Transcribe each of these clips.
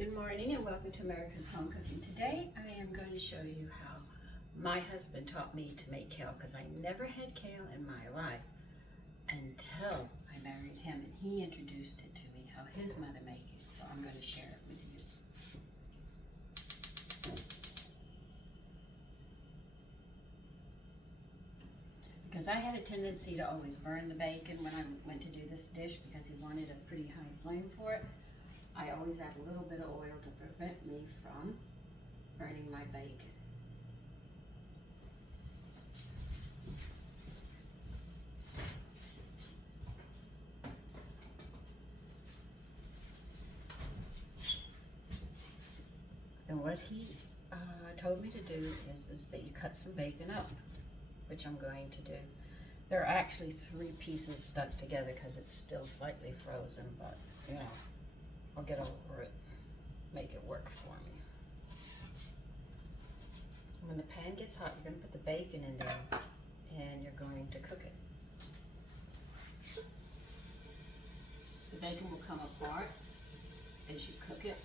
Good morning and welcome to America's Home Cooking. Today I am going to show you how my husband taught me to make kale, because I never had kale in my life until I married him, and he introduced it to me, how his mother made it. So I'm going to share it with you. Because I had a tendency to always burn the bacon when I went to do this dish, because he wanted a pretty high flame for it. I always add a little bit of oil to prevent me from burning my bacon. And what he told me to do is that you cut some bacon up, which I'm going to do. There are actually 3 pieces stuck together because it's still slightly frozen, but you know, I'll get over it, make it work for me. When the pan gets hot, you're going to put the bacon in there and you're going to cook it. The bacon will come apart as you cook it.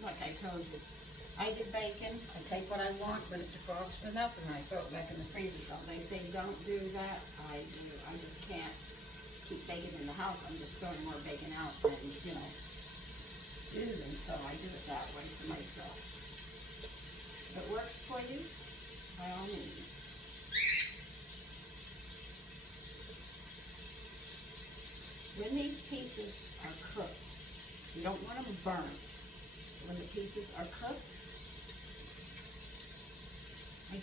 Like I told you, I get bacon, I take what I want when it's defrosted enough, and I throw it back in the freezer. So they say don't do that, I do. I just can't keep bacon in the house. I'm just throwing more bacon out than, you know, using, so I do it that way for myself. If it works for you, by all means. When these pieces are cooked, you don't want them burnt. When the pieces are cooked, I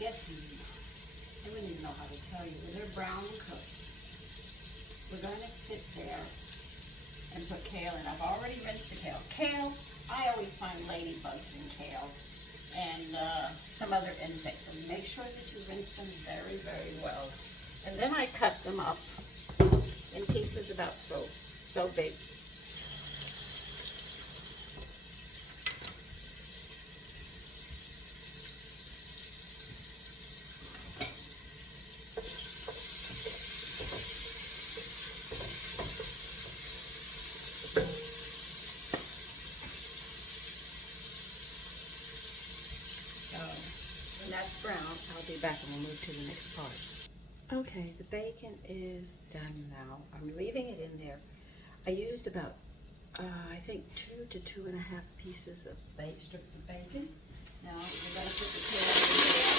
wouldn't even know how to tell you. When they're brown and cooked, we're going to sit there and put kale in. I've already rinsed the kale. Kale, I always find ladybugs in kale and some other insects. So make sure that you rinse them very, very well. And then I cut them up in pieces about so big. When that's brown, I'll be back and we'll move to the next part. Okay, the bacon is done now. I'm leaving it in there. I used about, I think 2 to 2.5 pieces of strips of bacon. Now we're going to put the kale in there.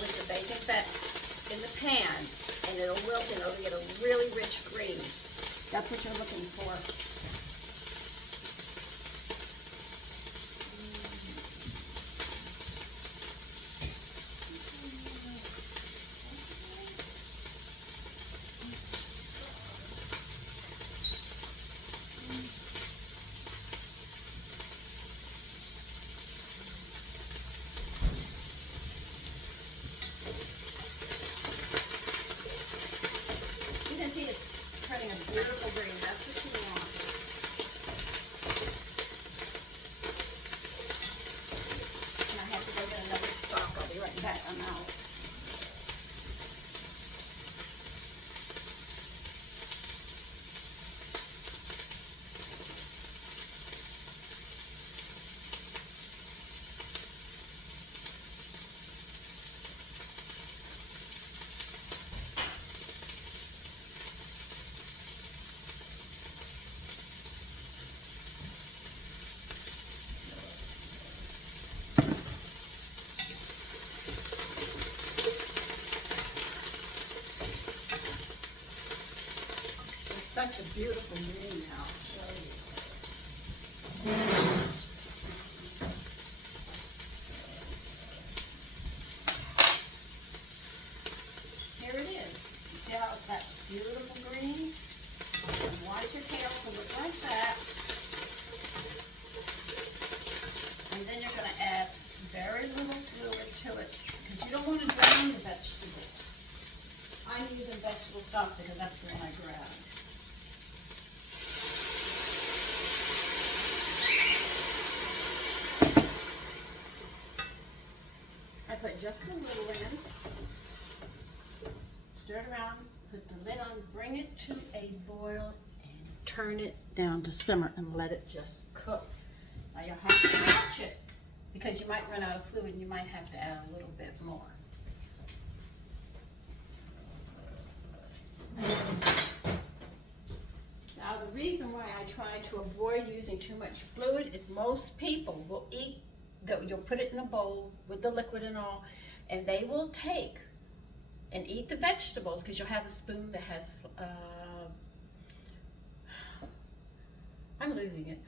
With the bacon fat in the pan, and it'll wilt and it'll get a really rich green. That's what you're looking for. Turning a beautiful green, that's what you want. Here it is. You see how it's that beautiful green? You want your kale to look like that. And then you're going to add very little fluid to it because you don't want to drown the vegetables. I'm using vegetable stock because that's the one I grabbed. I put just a little in. Stir it around, put the lid on, bring it to a boil, and turn it down to simmer and let it just cook. Now you'll have to watch it because you might run out of fluid and you might have to add a little bit more. Now the reason why I try to avoid using too much fluid is most people will eat, you'll put it in a bowl with the liquid and all, and they will take and eat the vegetables because you'll have a spoon that has, I'm losing it.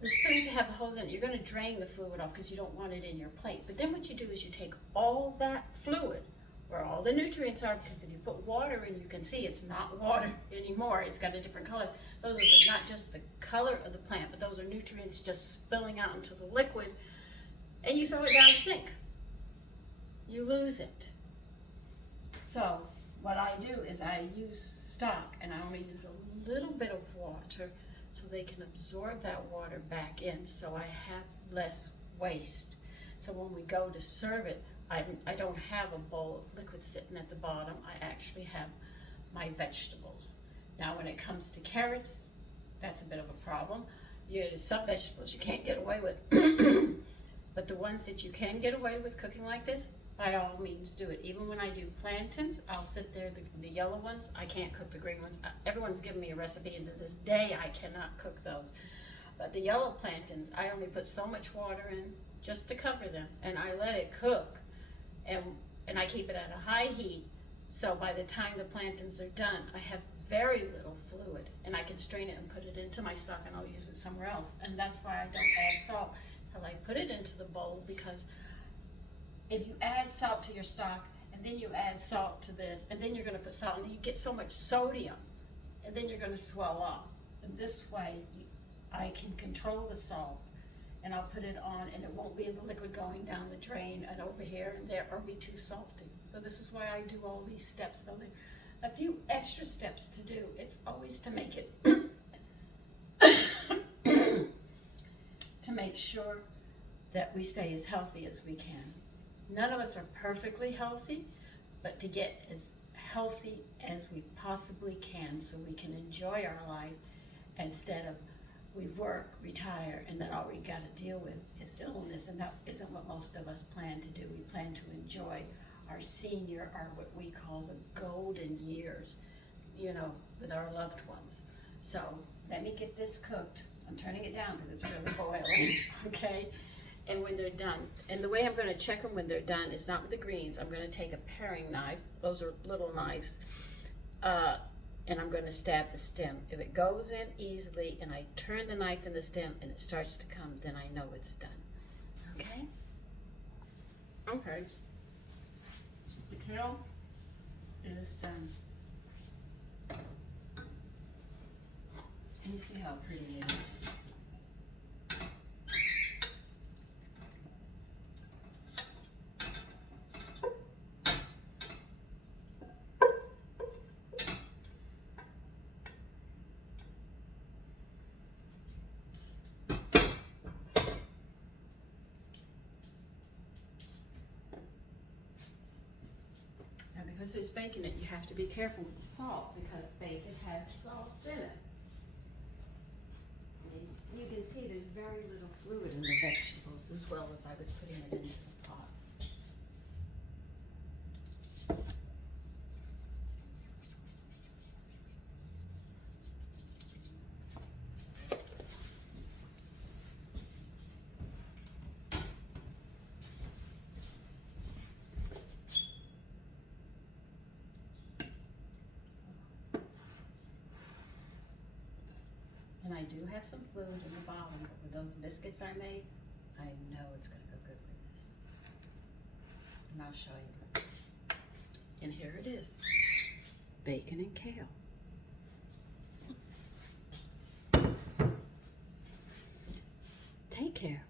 The spoons that have the holes in it, you're going to drain the fluid off because you don't want it in your plate. But then what you do is you take all that fluid, where all the nutrients are, because if you put water in, you can see it's not water anymore. It's got a different color. Those are not just the color of the plant, but those are nutrients just spilling out into the liquid. And you throw it down the sink. You lose it. So what I do is I use stock, and I only use a little bit of water so they can absorb that water back in, so I have less waste. So when we go to serve it, I don't have a bowl of liquid sitting at the bottom. I actually have my vegetables. Now when it comes to carrots, that's a bit of a problem. Some vegetables you can't get away with, but the ones that you can get away with cooking like this, by all means do it. Even when I do plantains, I'll sit there, the yellow ones, I can't cook the green ones. Everyone's given me a recipe, and to this day I cannot cook those. But the yellow plantains, I only put so much water in just to cover them, and I let it cook, and I keep it at a high heat, so by the time the plantains are done, I have very little fluid, and I can strain it and put it into my stock, and I'll use it somewhere else. And that's why I don't add salt till I put it into the bowl, because if you add salt to your stock, and then you add salt to this, and then you're going to put salt, and you get so much sodium, and then you're going to swell up. And this way, I can control the salt, and I'll put it on, and it won't be in the liquid going down the drain and over here and there, or be too salty. So this is why I do all these steps. Though a few extra steps to do. It's always to make it, to make sure that we stay as healthy as we can. None of us are perfectly healthy, but to get as healthy as we possibly can so we can enjoy our life instead of we work, retire, and then all we got to deal with is illness, and that isn't what most of us plan to do. We plan to enjoy our senior, our what we call the golden years, with our loved ones. So let me get this cooked. I'm turning it down because it's really boiling, okay? And when they're done, and the way I'm going to check them when they're done is not with the greens. I'm going to take a paring knife. Those are little knives. And I'm going to stab the stem. If it goes in easily and I turn the knife in the stem and it starts to come, then I know it's done. Okay? Okay. The kale is done. And you see how pretty it is. Because it's bacon it, you have to be careful with the salt because bacon has salt in it. And you can see there's very little fluid in the vegetables as well as I was putting it into the pot. And I do have some food in the bottom, but with those biscuits I made, I know it's gonna go good with this. And I'll show you. And here it is, bacon and kale. Take care.